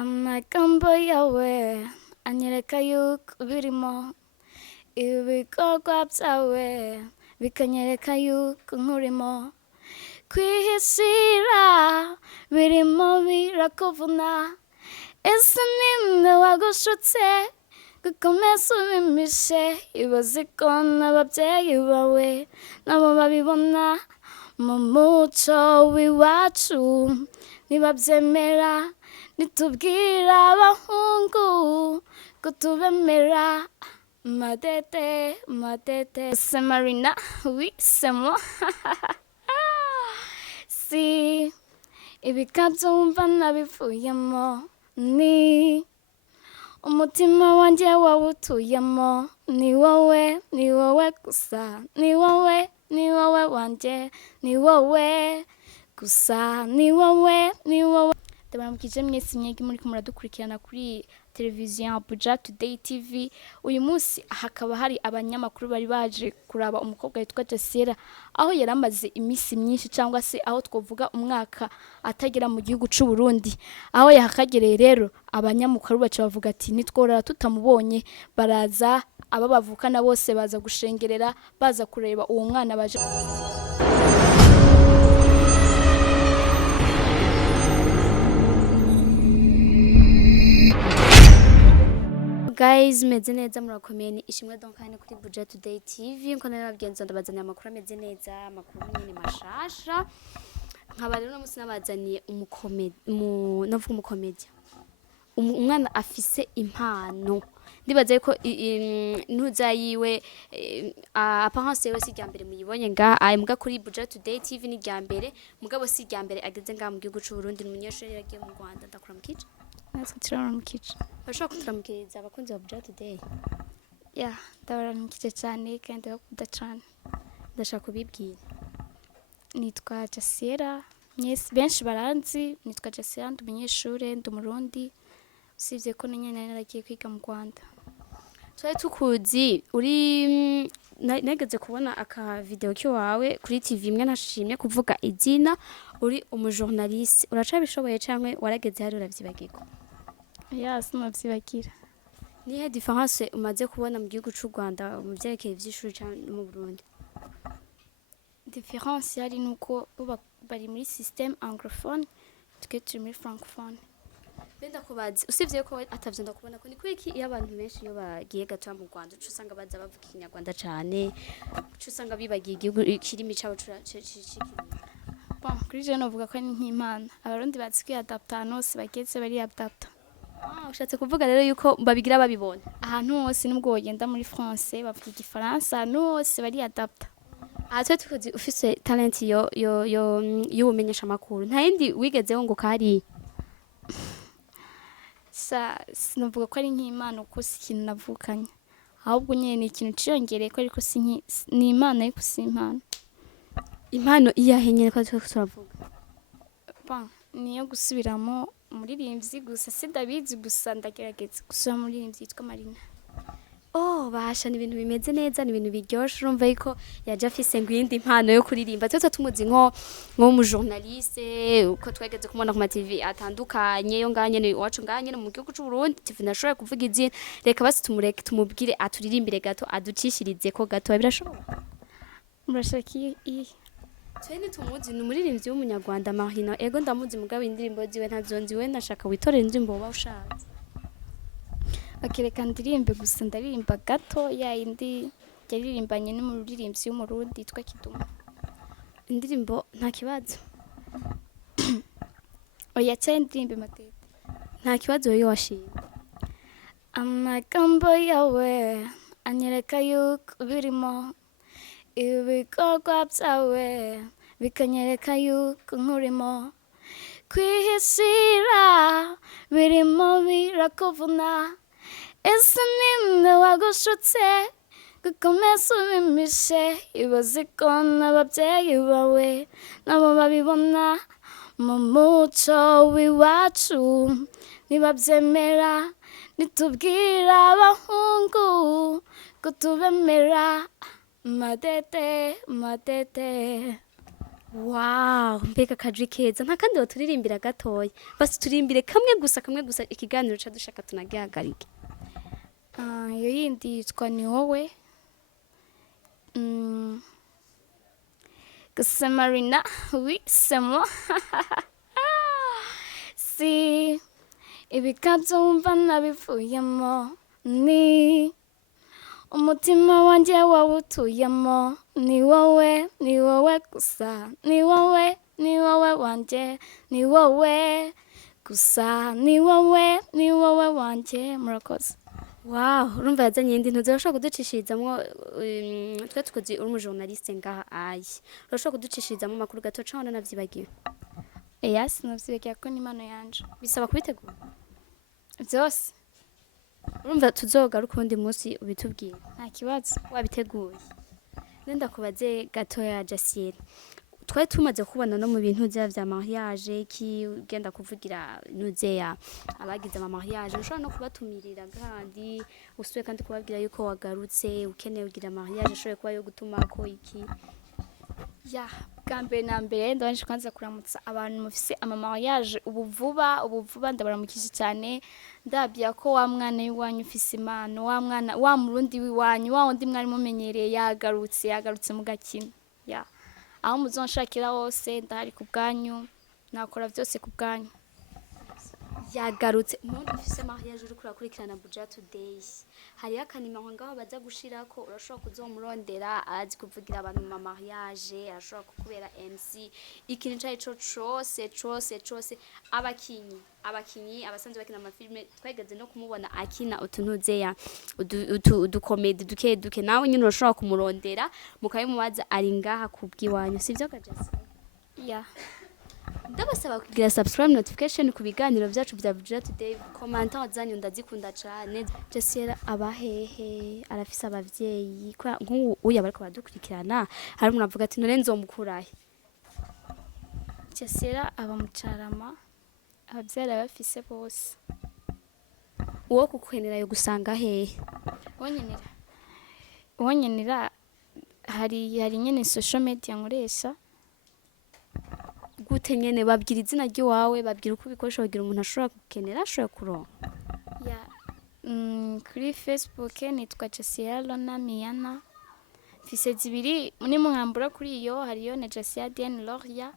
amagambo yawe anyereka yuko birimo ibikorwa byawe bikanyereka yuko nkurimo kwihisira birimo birakuvuna ese ninde wagushutse gukomeza ubimishe ibaze ko n'ababyeyi bawe nabo babibona mu muco w'iwacu nibabyemera nitubwira abahungu ko tubemera madete c'est Marina oui c'est moi si ibikabyo wumva nabivuyemo ni umutima wanjye wawutuyemo ni wowe gusa ni wowe wanjye ni wowe gusa ni wowe ndabaramukije mwese mwege muri kumuradukurikirana kuri televiziyo Abuja Today TV. Uyu munsi hakaba hari abanyamakuru bari baje kuraba umukobwa witwa Jasiera aho yaramaze iminsi myinshi cyangwa se aho twovuga umwaka atagera mu gihugu cy'u Burundi. Aho yahakagereye rero abanyamakuru baca bavuga ati nitworara tutamubonye, baraza aba bavukana bose baza gushengerera baza kureba uwo mwana baje. Guys, meze neza murakomeye ni ishimwe donc hano kuri Abuja Today TV. Nko nababwiye ndabazaniye amakuru ameze neza, amakuru nyine mashasha. Nkaba rero umunsi nabazaniye umukomedi. Umwana afise impano. Ndibaza yuko ntuza yiwe apparence yewe si ryambere muyibonye mbwa kuri Abuja Today TV ni ryambere, mugabo si ryambere ageze mu gihugu cy'u Burundi, n'umunyeshuri yagiye mu Rwanda. Ndakura mu kici natwe turara mu kici bashaka kuturamukiriza abakunzi ba Abuja Today. Ndabaramukije cyane kandi bakunda cyane. Ndashaka kubibwira nitwa Jasiera, benshi baranzi. Nitwa Jasiera, ndi umunyeshuri, ndi umurundi, usibye ko nyine naragiye kwiga mu Rwanda. Twari tukuzi uri nageze kubona aka video kiwawe kuri TV imwe, nashimye kuvuga izina, uri umujournaliste. Uracabishoboye cyangwa warageze hari uravyibagirwa? Sinavyibagira. Nihe difference umaze kubona mu gihugu cy'u Rwanda mu byerekeye ivy'ishuri cyangwa mu Burundi? Difference yari nuko bari muri système anglophone, twe turi muri francophone. Benda kubazi usivye ko atavyo ndakubona ko ni kwiki iyo abantu benshi iyo bagiye gato mu Rwanda usanga baza bavuga ikinyarwanda cyane, usanga bibagiye igihugu kirimi cyawo kuri je novuga ko ni nk'Imana. Abarundi bazi kwiadapta hose bageze bari adapta. Ushatse kuvuga rero yuko babigira babibona ahantu hose, nubwo wogenda muri France bavuga igifaransa, ahantu hose bari adapta. Twe tukuzi ufise talent yo umenyesha makuru, nta yindi wigezeho ngo kari sinavuga ko ari nk'Imana uko si ikintu navukanye, ahubwo nyine ni ikintu ciyongereye ko ariko ni Imana ariko si impano. Impano iyahenyere ko turavuga niyo gusubiramo umuririmbyi gusa, sindabizi gusa ndagerageza gusubira umuririmbyi yitwa Marina. Basha ni ibintu bimeze neza, ni ibintu biryoshe. Urumva yuko yaje afise ngo iyindi impano yo kuririmba. Twese tumuzi nko mu journaliste, uko twegeze kumubona ku ma TV atandukanye yo nganye ni wacu nganye mu gihugu cy'u Burundi. TV nashoboye kuvuga izina, reka basi tumureke tumubwire aturirimbire gato, aducishirize ko gato. Birashoboka? Murashaka iyi twene tumuzi ni umuririmbyi w'umunyarwanda Marina. Ego ndamuzi mugabo indirimbo ziwe ntazonziwe, nashaka witorera indirimbo wowe ushatse. Bakireka ndirimbe gusa ndaririmba gato ya indi yaririmbanye n'umuririmbyi w'umurundi yitwa Kiduma. Indirimbo nta kibazo. Cyane ndirimbe matete nta kibazo yo washimye. Amagambo yawe anyereka yuko birimo ibikorwa byawe bikanyereka yuko nkurimo kwihisira birimo birakuvuna ese ninde wagushutse gukomeza ubimishe ibaze ko n'ababyeyi bawe nabo babibona mu muco w'iwacu nibabyemera nitubwira abahungu ko tubemera madete wow mbega kajwi keza nta kandi baturirimbira gatoya basi turimbire kamwe gusa ikiganiro ca dushaka tunagihagarike. iyo yindi yitwa ni wowe. Gusa Marina oui c'est moi. Si ibikabyo wumva nabivuyemo ni umutima wanjye wawutuyemo ni wowe gusa ni wowe wanjye ni wowe gusa ni wowe wanjye. Murakoze. Wow urumva yazanye indi ntuzi urashobora kuducishirizamwo twe tukoze uri umujournaliste ngaha ayi urashobora kuducishirizamwo amakuru gato cangwa navyibagiwe. Yes navyibagiye ko ni impano yanje Bisaba kubitegura byose. urumva tuzogaruka undi munsi ubitubwire Nta kibazo. wabiteguye. Nenda kubaze gatoya Jasiel twari tumaze kubona no mu bintu vya mariage ki ugenda kuvugira nuzeya abagize ama mariage ushobora no kubatumirira kandi usuye kandi kubabwira yuko wagarutse ukeneye kugira mariage ushobora kuba yo gutuma ko iki. Ya bwa na mbere ndabanje kwanza kuramutsa abantu mufise ama mariage ubu vuba ndabaramukije cyane ndabya ko wa mwana w'iwanyu ufise impano wa mwana wa murundi w'iwanyu wa undi mwari mumenyereye yagarutse mu gakino. Ya aho muzonshakira hose ndahari ku bwanyu nakora byose ku bwanyu. Yagarutse umuntu ufise mariage uri kurakurikirana Buja Today hari akanima ngaho baza gushirako urashobora kuzomurondera azi kuvugira abantu mu mariage arashobora kukubera MC ikintu cyaco cose abakinyi abasanzwe bakina amafilme twageze no kumubona akina utuntuzeya udukomedi duke nawe nyine urashobora kumurondera mukabimubaza ari ngaha kubwiwanyu sivyo gajase. Ya ndabasaba kugira subscribe notification ku biganiro byacu bya Buja Today commentaire zanyu ndazikunda cyane. Jasiel abahehe arafise abavyeyi kwa nk'ubu uya bariko baradukurikirana hari umuntu avuga ati none nzomukurahe. Jasiel aba mucarama abavyara bafise bose. Uwo kukwenera yo gusanga hehe wonyenera hari nyene social media nkoresha gute nyene babwira izina ry'iwawe babwira uko ubikoresha kugira umuntu ashobora gukenera ashobora kuronka. Ya kuri Facebook nitwa Jasiel na Miana mfise zibiri ni mwambura kuri iyo hariyo na Jasiel Diane Loria.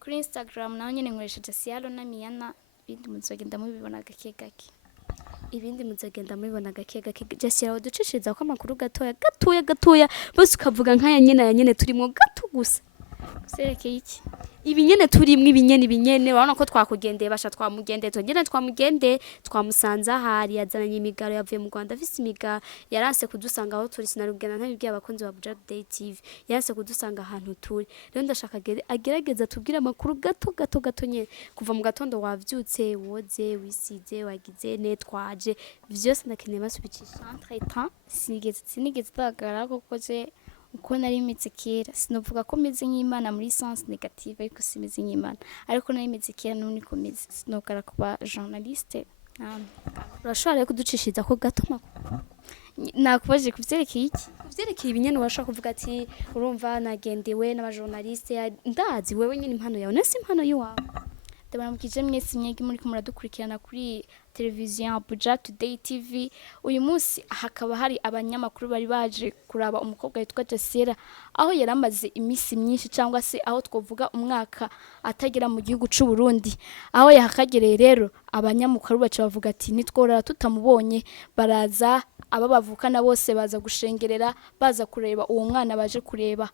Kuri Instagram naho nyene nkoresha Jasiel na Miana ibindi muzogenda mubibona gake gake. Jasiel waducishiriza ko amakuru gatoya bose ukavuga nk'aya nyene turimo gato gusa Kuserekeye iki ibi nyene turimwe ibinyene urabona ko twakugendeye basha twamugende twamusanza hari yazananye imigaro yavuye mu Rwanda afise imiga yaranse kudusanga aho turi sinarugena ntabibwiye abakunzi ba Buja Today TV yaranse kudusanga ahantu turi rero ndashaka agerageza tubwire amakuru gato nyene kuva mu gatondo wavyutse woze wisize wagize netwaje vyose ndakeneye basubicisha entre-temps sinigeze tagara koko je uko nari imeze kera sinovuga ko meze nk'Imana muri sens negative ariko simeze nk'Imana ariko nari imeze kera none komeze sinokara kuba journaliste. urashobora kuducishiriza ko gato makuru nakubaje kuvyerekeye iki kuvyerekeye ibinyene urashobora kuvuga ati urumva nagendewe n'abajournaliste ndazi wewe nyine impano yawe nese impano yiwawe. Ndabaramukije mwese mwege muri kumuradukurikirana kuri televiziyo Buja Today TV. Uyu munsi hakaba hari abanyamakuru bari baje kuraba umukobwa yitwa Jasiel aho yaramaze imisi myinshi cyangwa se aho twovuga umwaka atagera mu gihugu c'u Burundi aho yahakagereye rero abanyamakuru baca bavuga ati nitworara tutamubonye baraza aba bavukana bose baza gushengerera baza kureba uwo mwana baje kureba.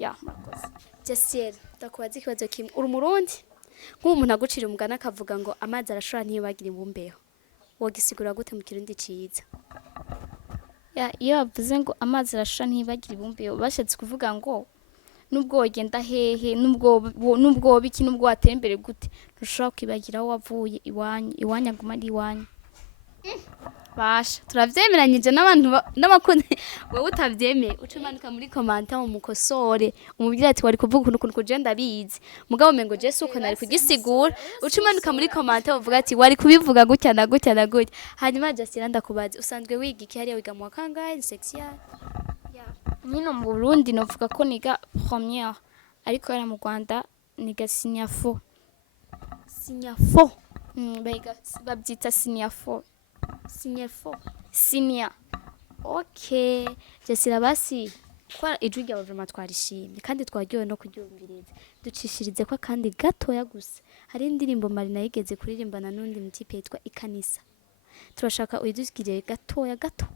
Ya murakoze. Jasiel ndakubaza ikibazo kimwe uri Murundi nk'ubu umuntu agucira umugani akavuga ngo amazi arashobora ntibagira imbumbeho wogisigura gute mu kirundi ciza. Iyo bavuze ngo amazi arashobora ntibagira ibumbeho bashatse kuvuga ngo nubwo wogenda hehe nubwo biki nubwo watera imbere gute ntushobora kwibagira aho wavuye iwanyu aguma ari iwanyu. Basha turavyemeranyije n'abakunzi wowe utavyemeye ucumanika muri commentaire umukosore umubwira ati wari kuvuga ukuntu kugenda bizi mugabo mengo Jesu uko nari kugisigura ucumanika muri commentaire uvuga ati wari kubivuga gutya na gutya hanyuma Jasiel ndakubaza usanzwe wiga iki hariya wiga mu kangahe section nyine mu Burundi novuga ko niga première ariko era mu Rwanda ni gasinyafo. Sinyafo. Babyita sinyafo. Sinyafo. Sinya. Okay. Jesira basi kwa ijwi ryawe vraiment twarishimye kandi twaryowe no kuryumviriza. Ducishirize ko kandi gatoya gusa. Hari indirimbo Marina yigeze kuririmbana n'undi mutipe yitwa Ikanisa. Turashaka uyiduskire gatoya gato.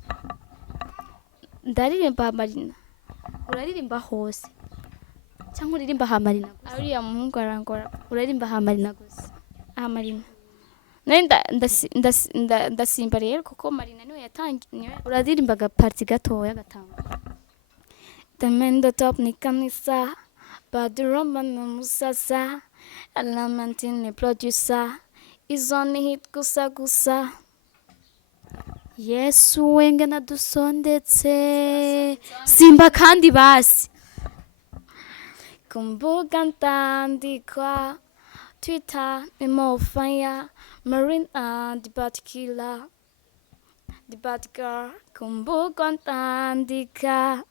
Ndaririmba Marina. Uraririmba hose. Cyangwa uririmba ha Marina gusa. Ariya muhungu arangora. Uririmba ha Marina gusa. Ah Marina. Ndasimba rero kuko Marina niwe yatangiye. Uraririmba parti gatoya gatanga. Temendo top ni Kanisa. Baduroma no musasa. Alamantine producer. Izo ni hit gusa gusa. Yesu wenge nadusondetse. Simba kandi basi. Kumbuga ntandikwa. Twitter ni more fire. Marina the bad killer. The bad girl. Kumbuga ntandika.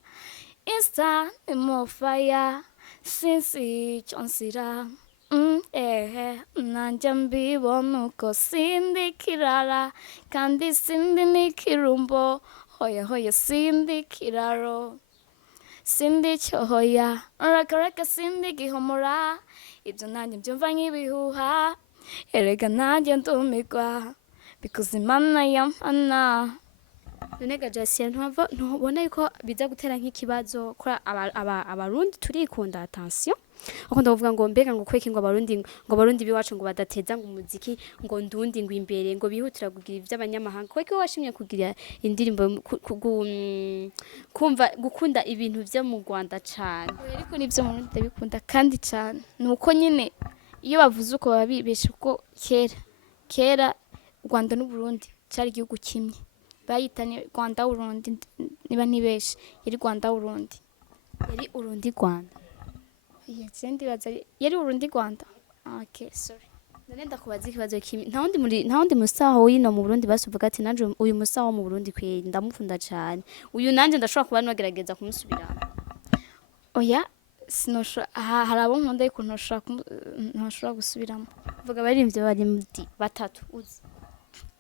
Insta ni more fire. Since chonsira. Nanjye mbibona uko sindi kirara kandi sindi n'ikirumbo hoya hoya sindi kiraro sindi cyohoya urakaraka sindi gihomora ibyo nanjye byumva nk'ibihuha erega nanjye ndumigwa because Imana yampana. Nonega Jasia ntubona yuko biza gutera nk'ikibazo ko abarundi turikunda attention akunda kuvuga ngo mbega ngo kweki ngo abarundi biwacu ngo badateza ngo umuziki ngo ndundi ngo imbere ngo bihutira kugira iby'abanyamahanga kweki washimye kugira indirimbo kumva gukunda ibintu byo mu Rwanda cyane ariko nibyo mu Rwanda bikunda kandi cyane nuko nyine iyo bavuze uko babibesha uko kera Rwanda n'u Burundi cyari igihugu kimwe bayitanye Rwanda Burundi niba nibeshe yari Rwanda Burundi yari Urundi Rwanda yesendi baza yari Urundi Rwanda. Okay, sorry. Nenda kubaza ikibazo kimi nta wundi musaho yino mu Burundi basuvuga ati nanje uyu musaho mu Burundi kwe ndamufunda cyane uyu nanje ndashobora kuba nogerageza kumusubira. Oya sinosho hari abo nkunda ariko ntoshobora gusubiramo. Vuga baririmbye bari muri batatu uzi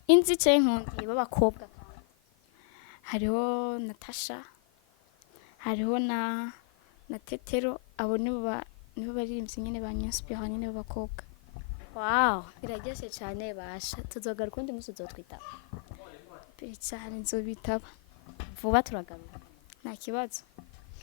inzi cye nkundi b'abakobwa hariho Natasha hariho na Tetero abo nibo baririmbye nyine banyaspira nyine b'abakobwa. Wow birageze cyane basha tuzogaruka undi musi uzotwitaba cyane nzobitaba vuba turagaruka nta kibazo.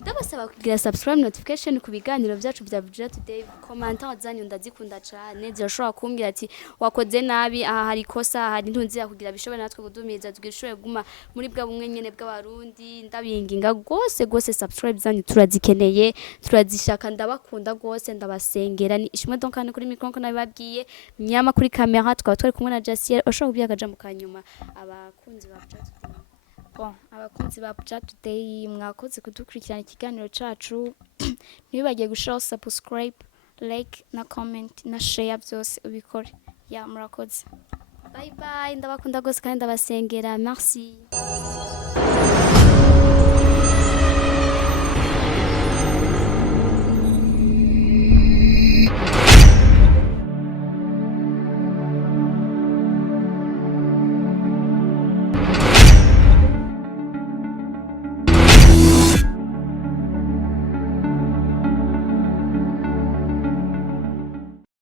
Ndabasaba kugira subscribe notification ku biganiro byacu bya Budget Today. Commentaire zanyu ndazikunda cyane zirashobora kumbwira ati wakoze nabi aha hari kosa hari ntunzi kugira bishobora natwe kudumiza tugishobora guma muri bwa bumwe nyene bw'abarundi ndabinginga gose subscribe zanyu turazikeneye turazishaka ndabakunda gose ndabasengera ni ishimwe donc kandi kuri micro ko nabibabwiye nyama kuri camera tukaba twari kumwe na Jaciel ushobora kubyagaja mu kanyuma abakunzi ba Budget Today. Abakunzi ba Budget Today mwakoze kudukurikirana ikiganiro cacu ntibibagiye gushiraho subscribe like na comment na share byose ubikore ya murakoze. Bye bye ndabakunda gose kandi ndabasengera merci.